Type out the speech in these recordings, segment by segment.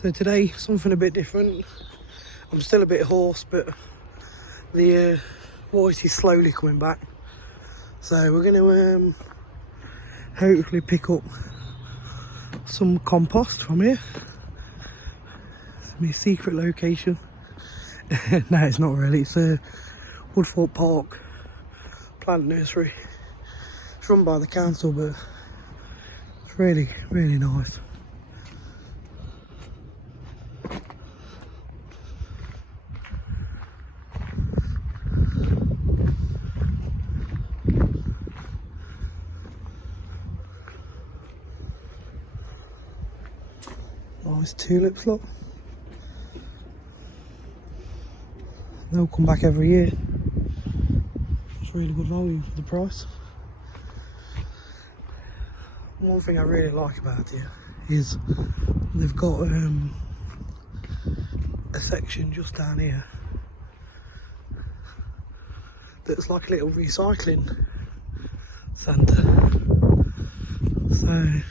So today, something a bit different. I'm still a bit hoarse, but the voice is slowly coming back. So we're going to hopefully pick up some compost from here. It's my secret location. No, it's not really. It's a Woodford Park plant nursery. It's run by the council, but it's really, really nice. Nice tulips, look. They'll come back every year. It's really good value for the price. One thing I really like about it is they've got a section just down here that's like a little recycling centre. So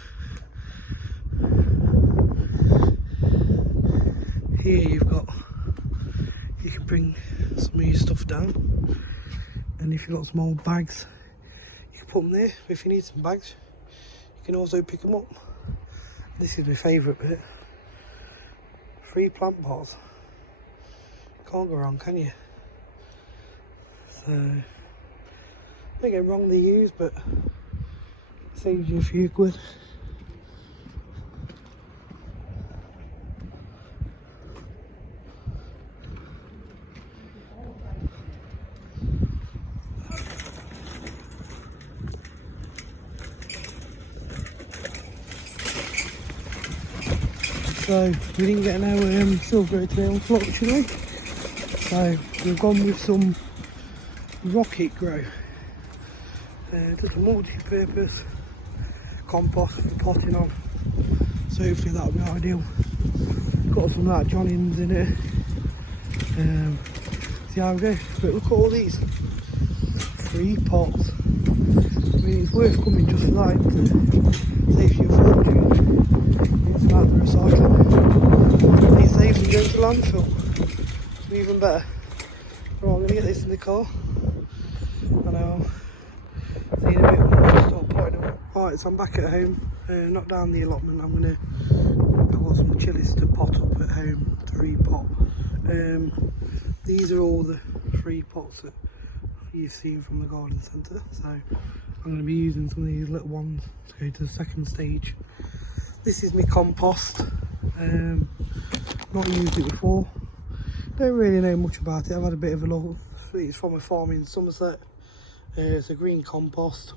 here you can bring some of your stuff down, and if you've got some old bags, you can put them there. If you need some bags, you can also pick them up. This is my favourite bit. Free plant pots. Can't go wrong, can you? So, don't get wrong, they use, but it saves you a few quid. So we didn't get no silver today, unfortunately. So we've gone with some rocket grow. Just a multi-purpose compost for potting on. So hopefully that'll be ideal. Got some of that Johnnings in it. See how we go. But look at all these free pots. I mean, it's worth coming just for that. It saves you a fortune. It's about the recycling. It saves them going to landfill. It's even better. Right, I'm going to get this in the car. And I'll see you in a bit when I start potting them. Right, so I'm back at home. Not down the allotment. I've got some chillis to pot up at home to repot. These are all the free pots that you've seen from the garden centre. So I'm going to be using some of these little ones to go to the second stage. This is my compost. Not used it before. Don't really know much about it. I've had a bit of a look. It's from a farm in Somerset. It's a green compost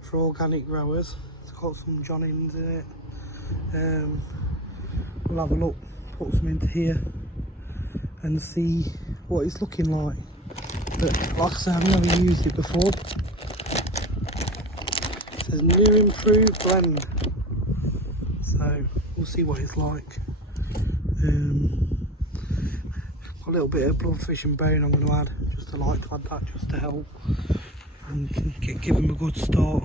for organic growers. It's got some Johnnings in it. We'll have a look, put some into here and see what it's looking like. But like I said, I've never used it before. It says new improved blend. So we'll see what it's like. A little bit of bloodfish and bone I'm going to add, just to add that, just to help and give them a good start.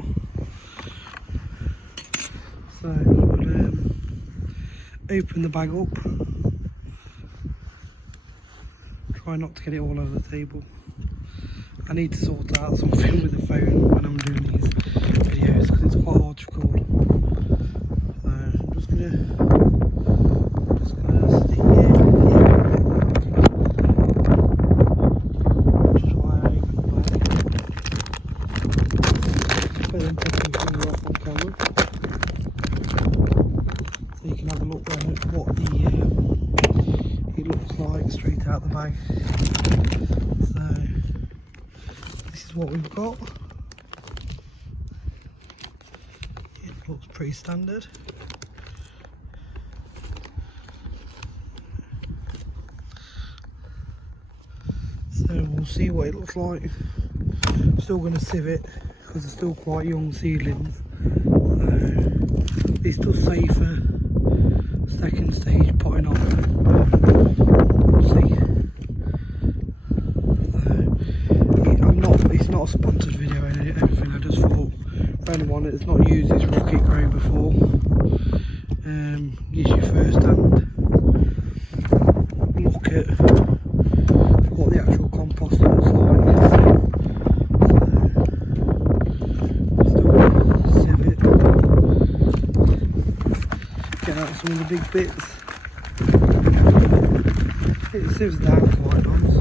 So we'll open the bag up. Try not to get it all over the table. I need to sort out something with the phone when I'm doing these videos because it's quite hard to record. So I'm just gonna stick here. Just try and open the bag. But then take your finger off on camera, so you can have a look at what it looks like straight out the bag. So this is what we've got. It looks pretty standard. So we'll see what it looks like. I'm still going to sieve it because they're still quite young seedlings. So it's still safer second stage potting on. We'll see. It's not a sponsored video or anything. I just thought for anyone that's not used this rocket grow before, gives you first hand at what the actual compost looks like. So, sieve it, get out some of the big bits. It sieves down quite nice.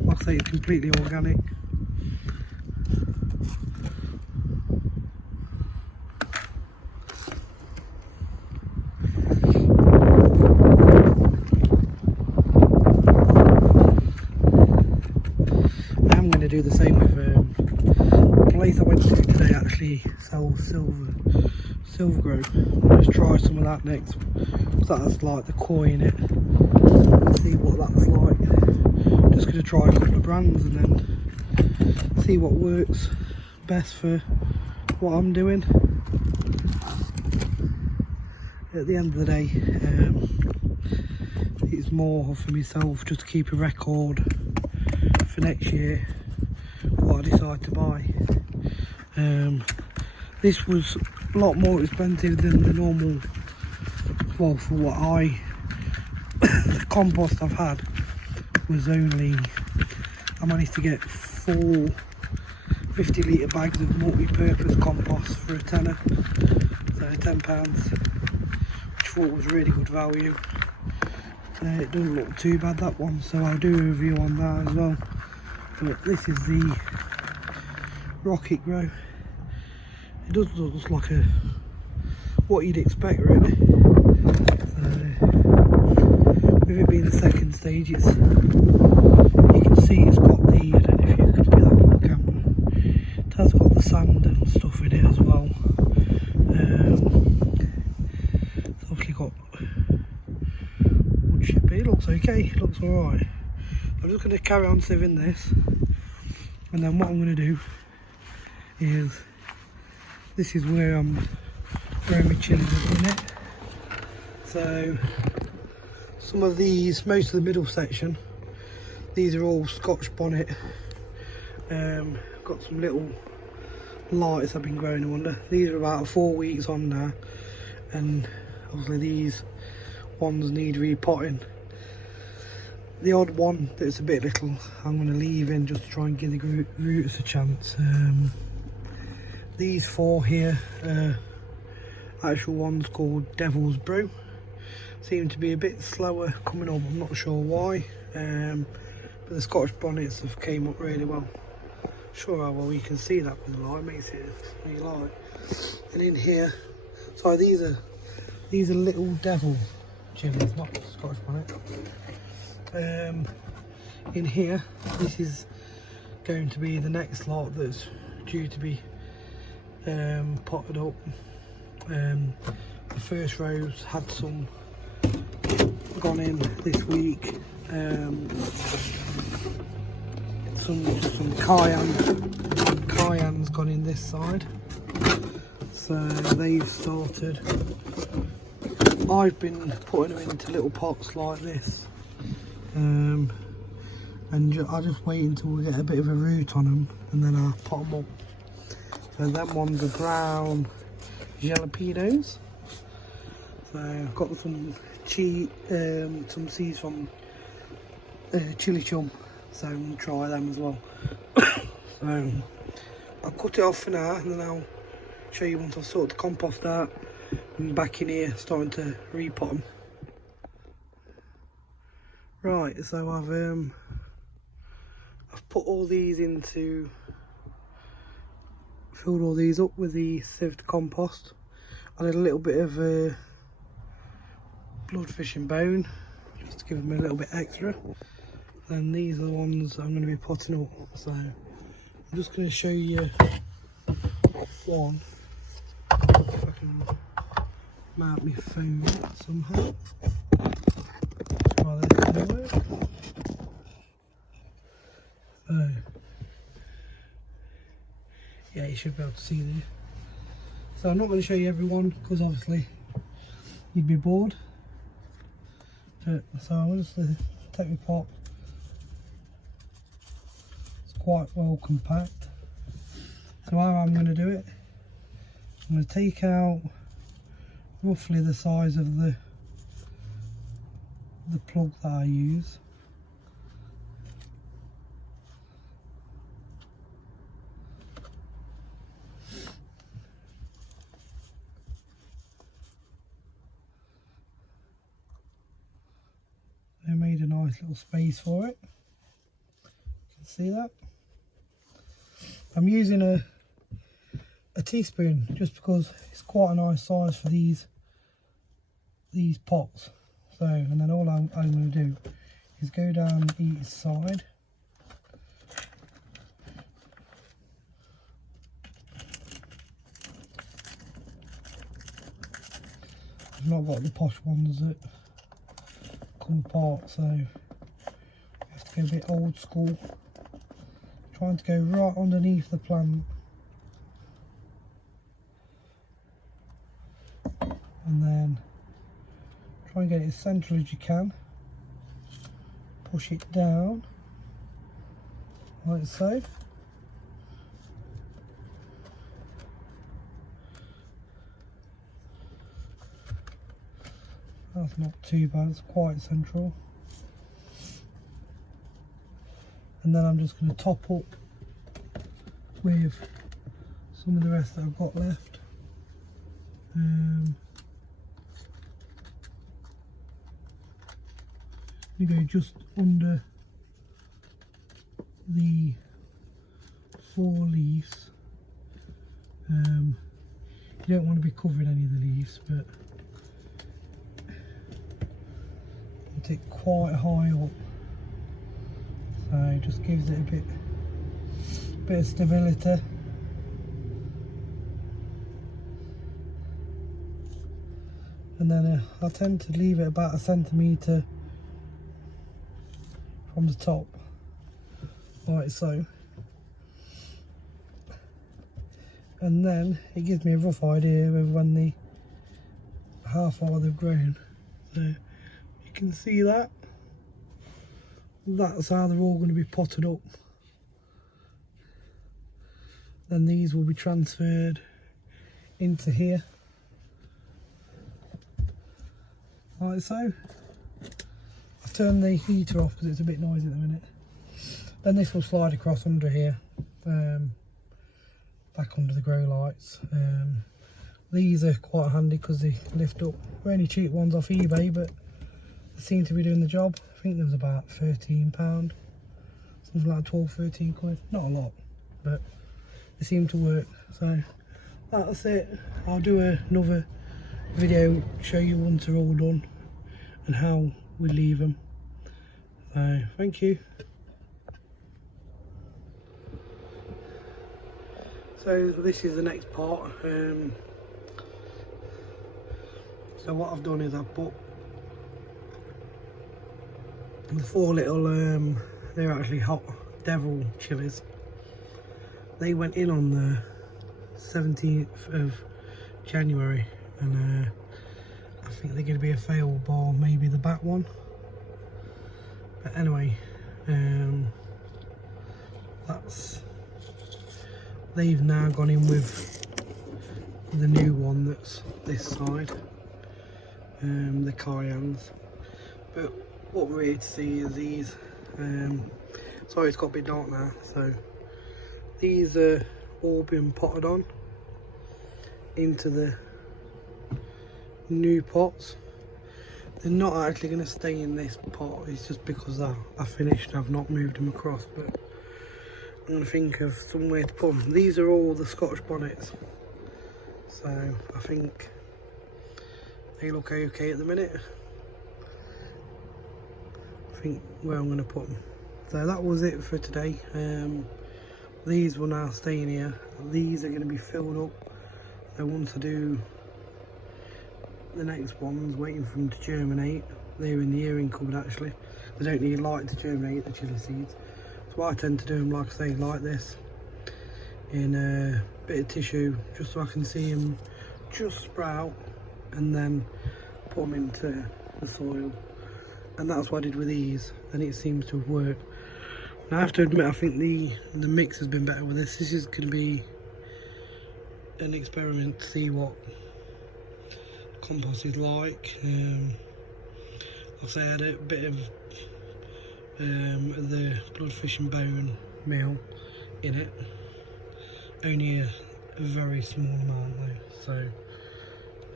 Like I say, it's completely organic. I'm going to do the same with the place I went to today. Actually sells silver grow. Let's try some of that next. So that's like the koi in it. See what that's like. Just going to try a couple of brands and then see what works best for what I'm doing. At the end of the day, it's more for myself, just to keep a record for next year what I decide to buy. This was a lot more expensive than the normal, well, for what the compost I've had was only, I managed to get 4 50-litre bags of multi-purpose compost for a tenner, so £10, which I thought was really good value. It doesn't look too bad, that one, so I'll do a review on that as well. But this is the rocket grow. It does look like what you'd expect, really. So, with it being the second stage, you can see it's got the, I don't know if you can get that on camera, it has got the sand and stuff in it as well. It's obviously got wood chip, but it looks okay, it looks alright. I'm just going to carry on sieving this, and then what I'm going to do is, this is where I'm growing my chillies at the minute. So some of these, most of the middle section, these are all Scotch bonnet. Got some little lights I've been growing them under. These are about 4 weeks on now, and obviously these ones need repotting. The odd one that's a bit little I'm going to leave in just to try and give the roots a chance. These 4 here, actual ones called Devil's Brew, seem to be a bit slower coming up, I'm not sure why, but the Scotch bonnets have came up really well. Sure how well you can see that with the light, makes it really light. And in here, sorry, these are little devil chillies, not Scotch bonnet. In here, this is going to be the next lot that's due to be potted up. The first rows had some gone in this week. Some cayenne's gone in this side, so they've started. I've been putting them into little pots like this, and I just wait until we get a bit of a root on them, and then I'll pot them up. So them ones are brown jalapenos. So I've got some seeds from Chilli chum, so I'm going to try them as well. So I'll cut it off for now, and then I'll show you once I've sorted the compost out. I'm back in here starting to repot them. Right, so I've put all these into, filled all these up with the sieved compost. I did a little bit of bloodfish and bone just to give them a little bit extra. And these are the ones I'm going to be potting up. So I'm just going to show you one, if I can mount my phone somehow. Try this to work. So yeah, you should be able to see there. So I'm not going to show you everyone because obviously you'd be bored. So I'm just going to take my pot. It's quite well compact. So how I'm going to do it, I'm going to take out roughly the size of the plug that I use. I made a nice little space for it. You can see that. I'm using a teaspoon just because it's quite a nice size for these pots. So, and then all I'm going to do is go down each side. I've not got the posh ones that come apart, so I have to go a bit old school. Trying to go right underneath the plant. And then try and get it as central as you can. Push it down, like so. That's not too bad, it's quite central. And then I'm just going to top up with some of the rest that I've got left. You go just under the 4 leaves. You don't want to be covering any of the leaves, but put it quite high up, so it just gives it a bit of stability. And then I tend to leave it about 1 centimetre from the top, like so. And then it gives me a rough idea of when how far they've grown. So you can see that. That's how they're all going to be potted up. Then these will be transferred into here, like so. I've turned the heater off because it's a bit noisy at the minute. Then this will slide across under here, back under the grow lights. These are quite handy because they lift up. They're only cheap ones off eBay, but they seem to be doing the job. I think there was about £13, something like 12-13 quid. Not a lot, but they seem to work. So that's it. I'll do another video, show you once they're all done and how we leave them. So thank you. So this is the next part. So what I've done is I've put the 4 little, they're actually hot devil chilies. They went in on the 17th of January, and I think they're going to be a fail bar, maybe the back one. But anyway, they've now gone in with the new one that's this side, the cayennes. But what we're here to see is these. Sorry, it's got a bit dark now. So these are all been potted on into the new pots. They're not actually going to stay in this pot, it's just because I finished, I've not moved them across, but I'm going to think of somewhere to put them. These are all the Scotch bonnets, so I think they look okay at the minute. I think where I'm going to put them. So that was it for today. These will now stay in here. These are going to be filled up. So once I do the next ones, waiting for them to germinate. They're in the earring cupboard actually. They don't need light to germinate, the chilli seeds. So what I tend to do them, like I say, like this, in a bit of tissue, just so I can see them just sprout, and then put them into the soil. And that's what I did with these, and it seems to have worked. Now I have to admit, I think the mix has been better with this. This is going to be an experiment to see what compost is like. Like I say, I had a bit of the bloodfish and bone meal in it. Only a very small amount though. So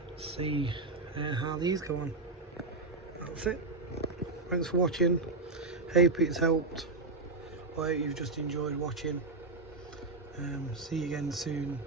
let's see how these go on. That's it. Thanks for watching. Hope it's helped. I hope you've just enjoyed watching. See you again soon.